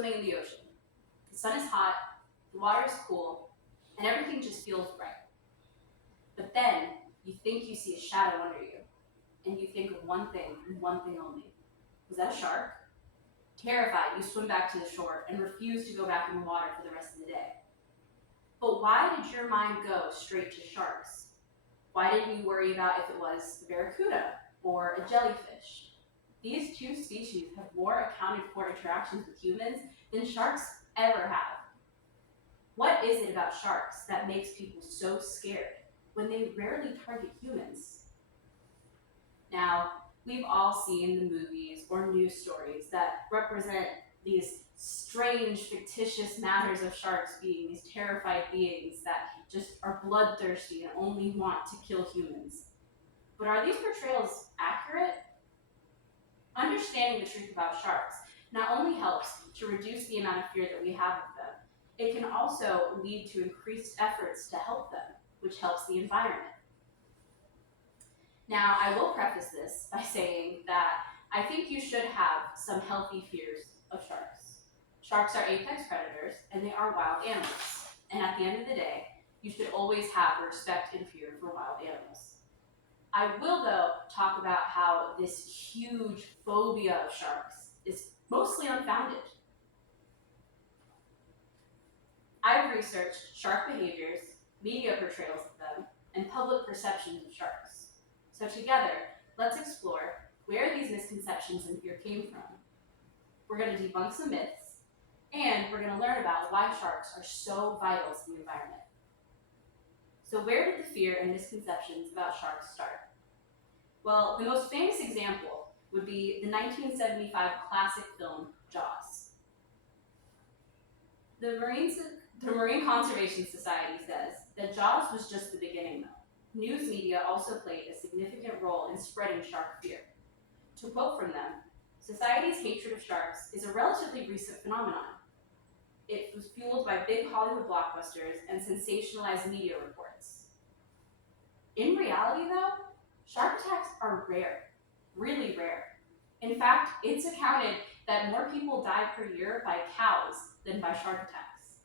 swimming in the ocean. The sun is hot, the water is cool, and everything just feels right. But then you think you see a shadow under you, and you think of one thing and one thing only. Was that a shark? Terrified, you swim back to the shore and refuse to go back in the water for the rest of the day. But why did your mind go straight to sharks? Why didn't you worry about if it was a barracuda or a jellyfish? These two species have more accounted for interactions with humans than sharks ever have. What is it about sharks that makes people so scared when they rarely target humans? Now, we've all seen the movies or news stories that represent these strange, fictitious matters of sharks being these terrified beings that just are bloodthirsty and only want to kill humans. But are these portrayals accurate? Understanding the truth about sharks not only helps to reduce the amount of fear that we have of them, it can also lead to increased efforts to help them, which helps the environment. Now, I will preface this by saying that I think you should have some healthy fears of sharks. Sharks are apex predators, and they are wild animals. And at the end of the day, you should always have respect and fear for wild animals. I will, though, talk about how this huge phobia of sharks is mostly unfounded. I've researched shark behaviors, media portrayals of them, and public perceptions of sharks. So together, let's explore where these misconceptions and fear came from. We're going to debunk some myths, and we're going to learn about why sharks are so vital to the environment. So where did the fear and misconceptions about sharks start? Well, the most famous example would be the 1975 classic film, Jaws. The Marine Conservation Society says that Jaws was just the beginning, though. News media also played a significant role in spreading shark fear. To quote from them, society's hatred of sharks is a relatively recent phenomenon. It was fueled by big Hollywood blockbusters and sensationalized media reports. In reality, though, shark attacks are rare, really rare. In fact, it's accounted that more people die per year by cows than by shark attacks.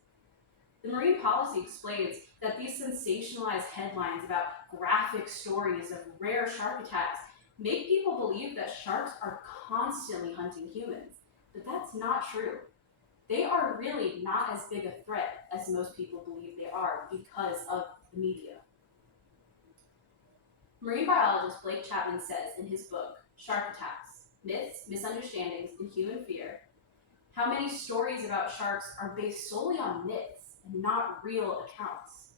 The Marine Policy explains that these sensationalized headlines about graphic stories of rare shark attacks make people believe that sharks are constantly hunting humans, but that's not true. They are really not as big a threat as most people believe they are because of the media. Marine biologist Blake Chapman says in his book, Shark Attacks, Myths, Misunderstandings, and Human Fear, how many stories about sharks are based solely on myths and not real accounts.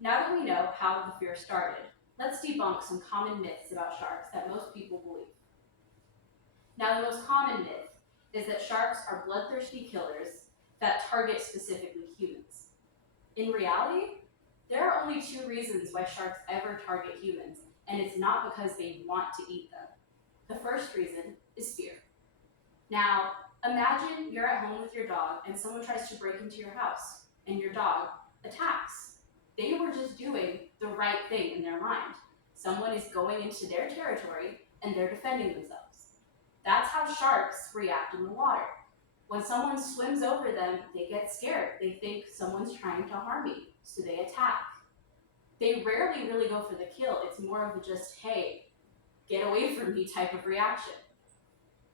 Now that we know how the fear started, let's debunk some common myths about sharks that most people believe. Now, the most common myth is that sharks are bloodthirsty killers that target specifically humans. In reality, there are only two reasons why sharks ever target humans, and it's not because they want to eat them. The first reason is fear. Now, imagine you're at home with your dog and someone tries to break into your house and your dog attacks. They were just doing the right thing in their mind. Someone is going into their territory and they're defending themselves. That's how sharks react in the water. When someone swims over them, they get scared. They think someone's trying to harm me, so they attack. They rarely really go for the kill. It's more of a just, hey, get away from me type of reaction.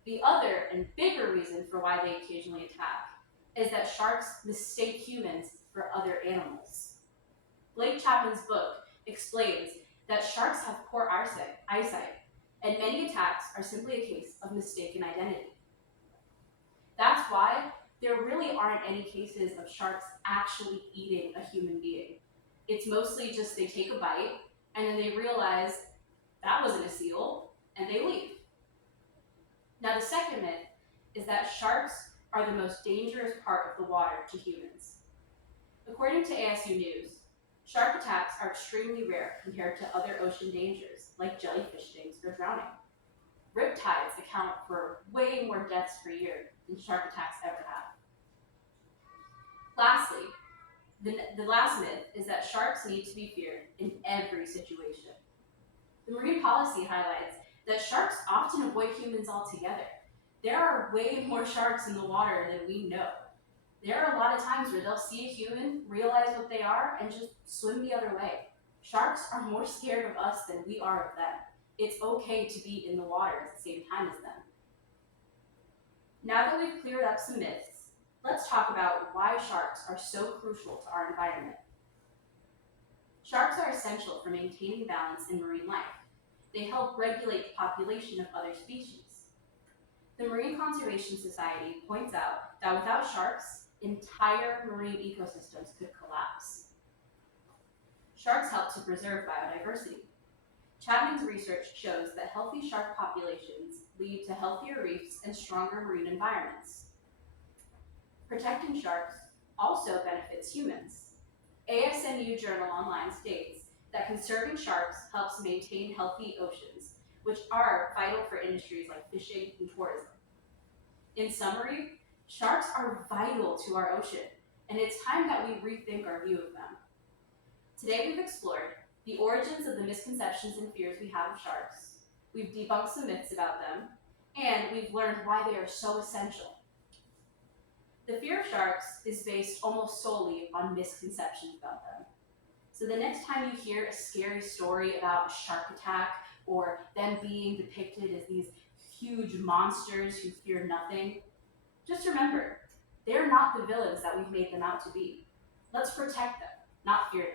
The other and bigger reason for why they occasionally attack is that sharks mistake humans for other animals. Blake Chapman's book explains that sharks have poor eyesight, and many attacks are simply a case of mistaken identity. That's why there really aren't any cases of sharks actually eating a human being. It's mostly just they take a bite, and then they realize that wasn't a seal, and they leave. Now, the second myth is that sharks are the most dangerous part of the water to humans. According to ASU News, shark attacks are extremely rare compared to other ocean dangers, like jellyfish stings or drowning. Riptides account for way more deaths per year than shark attacks ever have. Lastly, the last myth is that sharks need to be feared in every situation. The Marine Policy highlights that sharks often avoid humans altogether. There are way more sharks in the water than we know. There are a lot of times where they'll see a human, realize what they are, and just swim the other way. Sharks are more scared of us than we are of them. It's okay to be in the water at the same time as them. Now that we've cleared up some myths, let's talk about why sharks are so crucial to our environment. Sharks are essential for maintaining balance in marine life. They help regulate the population of other species. The Marine Conservation Society points out that without sharks, entire marine ecosystems could collapse. Sharks help to preserve biodiversity. Chapman's research shows that healthy shark populations lead to healthier reefs and stronger marine environments. Protecting sharks also benefits humans. ASNU Journal Online states that conserving sharks helps maintain healthy oceans, which are vital for industries like fishing and tourism. In summary, sharks are vital to our ocean, and it's time that we rethink our view of them. Today we've explored the origins of the misconceptions and fears we have of sharks, we've debunked some myths about them, and we've learned why they are so essential. The fear of sharks is based almost solely on misconceptions about them. So the next time you hear a scary story about a shark attack or them being depicted as these huge monsters who fear nothing, just remember, they're not the villains that we've made them out to be. Let's protect them, not fear them.